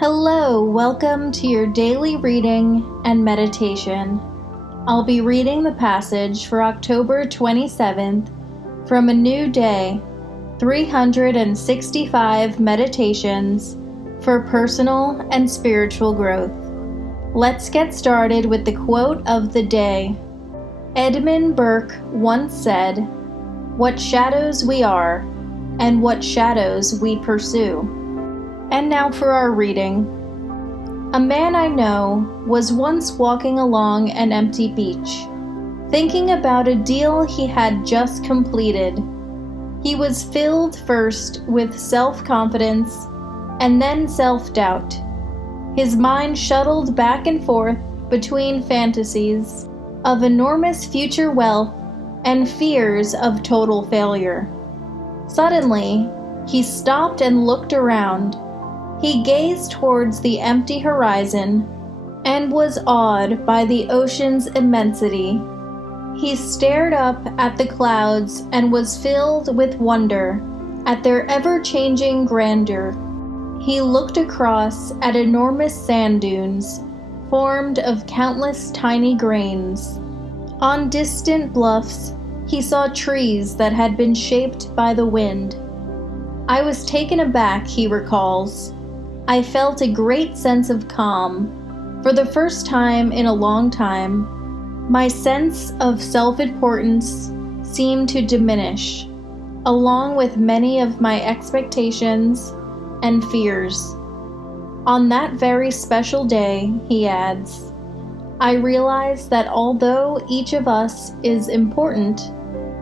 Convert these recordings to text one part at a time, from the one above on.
Hello, welcome to your daily reading and meditation. I'll be reading the passage for October 27th from A New Day, 365 Meditations for Personal and Spiritual Growth. Let's get started with the quote of the day. Edmund Burke once said, "What shadows we are, and what shadows we pursue." And now for our reading. A man I know was once walking along an empty beach, thinking about a deal he had just completed. He was filled first with self-confidence and then self-doubt. His mind shuttled back and forth between fantasies of enormous future wealth and fears of total failure. Suddenly, he stopped and looked around. He gazed towards the empty horizon and was awed by the ocean's immensity. He stared up at the clouds and was filled with wonder at their ever-changing grandeur. He looked across at enormous sand dunes formed of countless tiny grains. On distant bluffs, he saw trees that had been shaped by the wind. "I was taken aback," he recalls. "I felt a great sense of calm. For the first time in a long time, my sense of self-importance seemed to diminish, along with many of my expectations and fears. On that very special day," he adds, "I realized that although each of us is important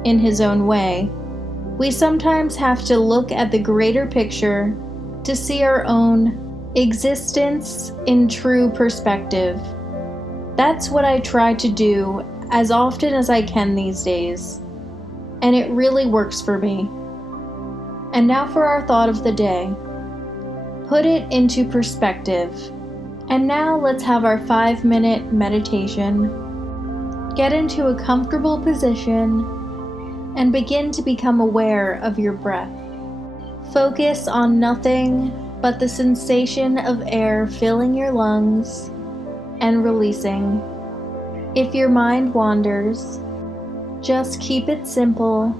in his own way, we sometimes have to look at the greater picture to see our own existence in true perspective." That's what I try to do as often as I can these days, and it really works for me. And now for our thought of the day. Put it into perspective. And now let's have our 5-minute meditation. Get into a comfortable position and begin to become aware of your breath. Focus on nothing but the sensation of air filling your lungs and releasing. If your mind wanders, just keep it simple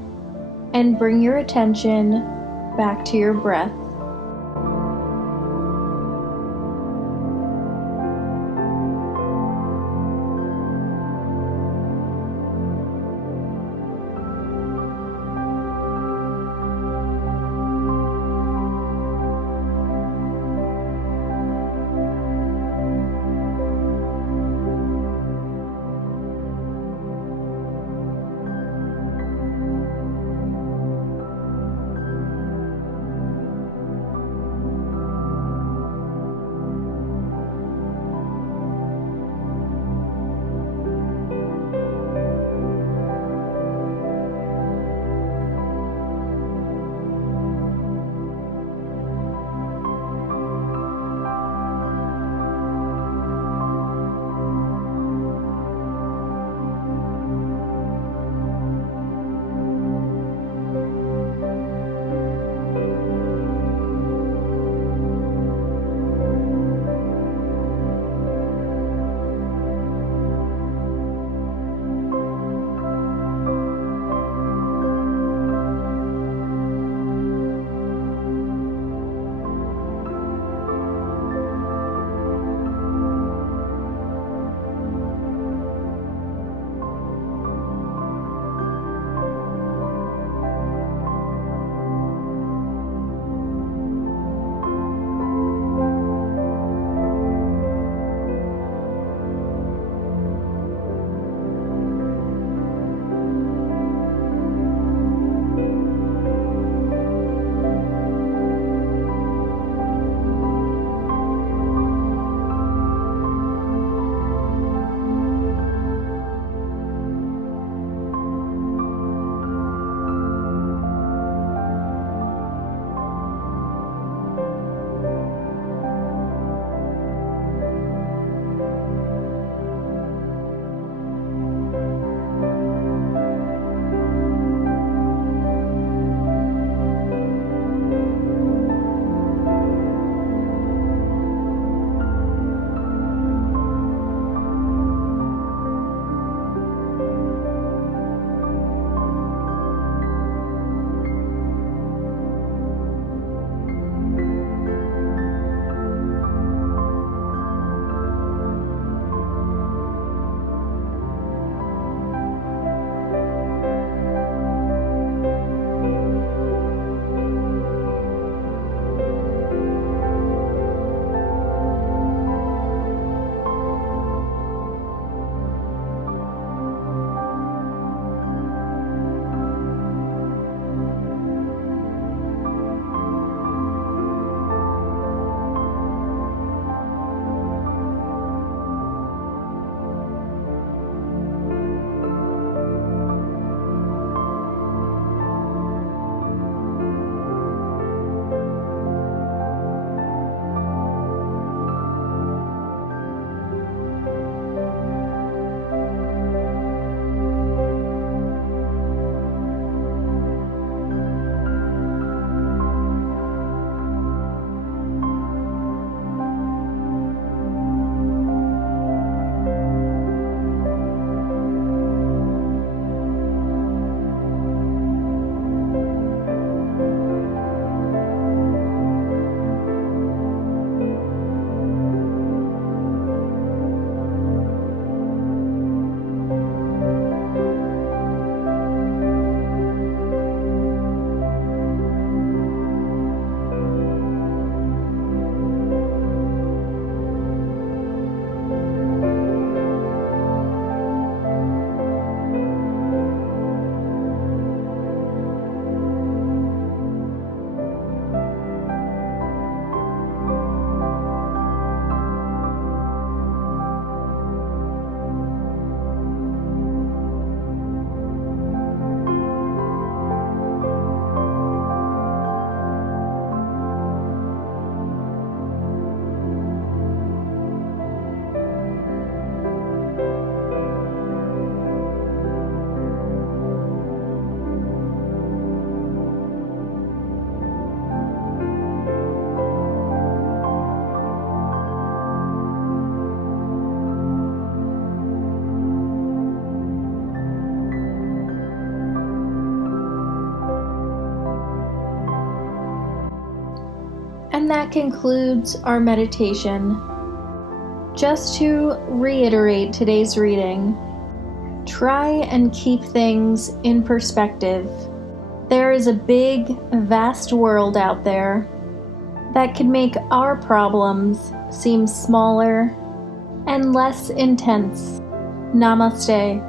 and bring your attention back to your breath. And that concludes our meditation. Just to reiterate today's reading, try and keep things in perspective. There is a big, vast world out there that can make our problems seem smaller and less intense. Namaste.